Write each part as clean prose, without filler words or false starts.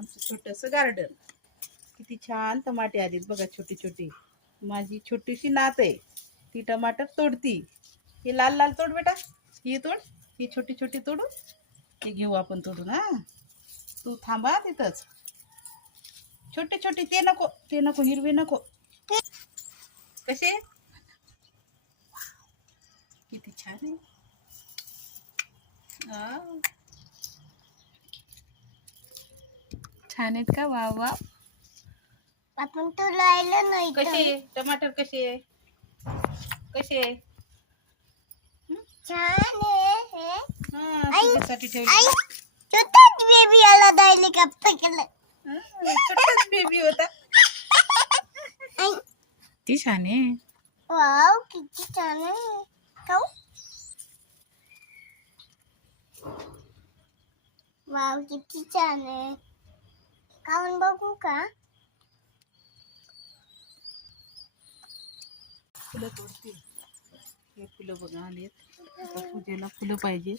आमचं छोटस गार्डन. किती छान टमाटे आलीत बघा, छोटी छोटी. माझी छोटीशी नात आहे, ती टमाटर तोडती. ही लाल लाल तोड बेटा, ही तोड, ही छोटी छोटी तोडू. हे घेऊ आपण तोडून. हा, तू थांबा तिथंच. छोटे छोटे ते नको, ते नको, हिरवे नको. कसे किती छान आहे. छान आहेत का? वा वा. आपण तो लायला नाही. कसे टमाटर, कसे कसे छान आहे. तुझ्यासाठी ठेवले. छोटा बेबी आला दायले कप्पा केलं. छोटाच बेबी होता. ती छान आहे. वाव किती छान आहे. खाऊ. वाव किती छान आहे. खाऊन बघू का? फुलं तोडते. हे फुलं बघा आलेत. आता पूजेला फुलं पाहिजे.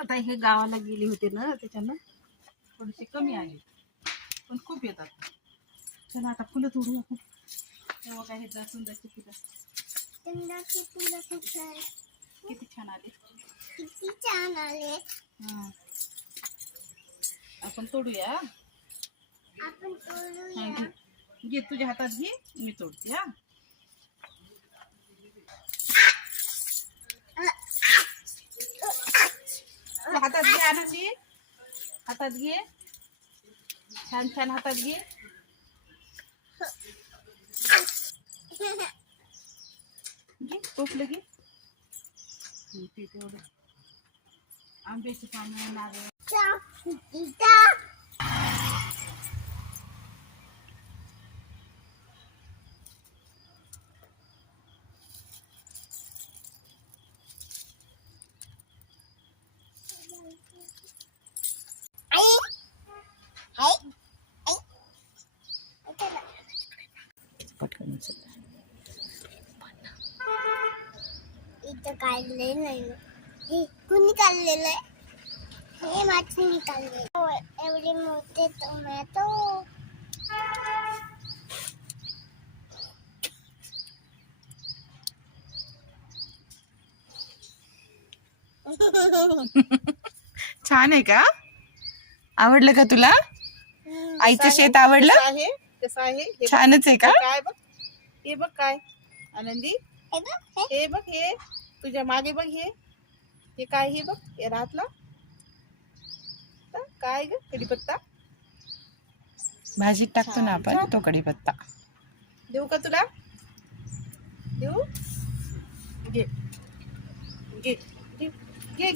आता हे गावाला गेले होते ना, त्याच्यानं थोडेसे कमी आले, पण खूप येतात. चला आता फुलं तोडू आपण. तेव्हा काय हे जास्वंदाची फुलं चंदाची फुलं खूप सारे. किती छान आले. किती छान आले. आपण तोडूया. आपण हा, तोडूया. घे तुझ्या हातात, घे, मी तोडते. हा, हातात घे आनंदी, हातात घे. छान छान हातात घे. घे टोपलं घे. ते तेवढं आंब्याची पानं, नारळ. पटकन इथं काढले नाही. हे कुणी काढलेलं आहे? हे मातीने काढले. एवढे मोठे टोमॅटो. छान आहे का? आवडलं का तुला? आईचं शेत आवडलं? कसं आहे? छानच आहे का? काय बघ, हे बघ काय आनंदी, हे बघ, हे तुझ्या मागे बघ, हे काय, हे बघ, हे राहतला काय ग? कढीपत्ता. भाजीत टाकतो ना आपण तो कढीपत्ता. देऊ का तुला? देऊ? घे घे घे घे.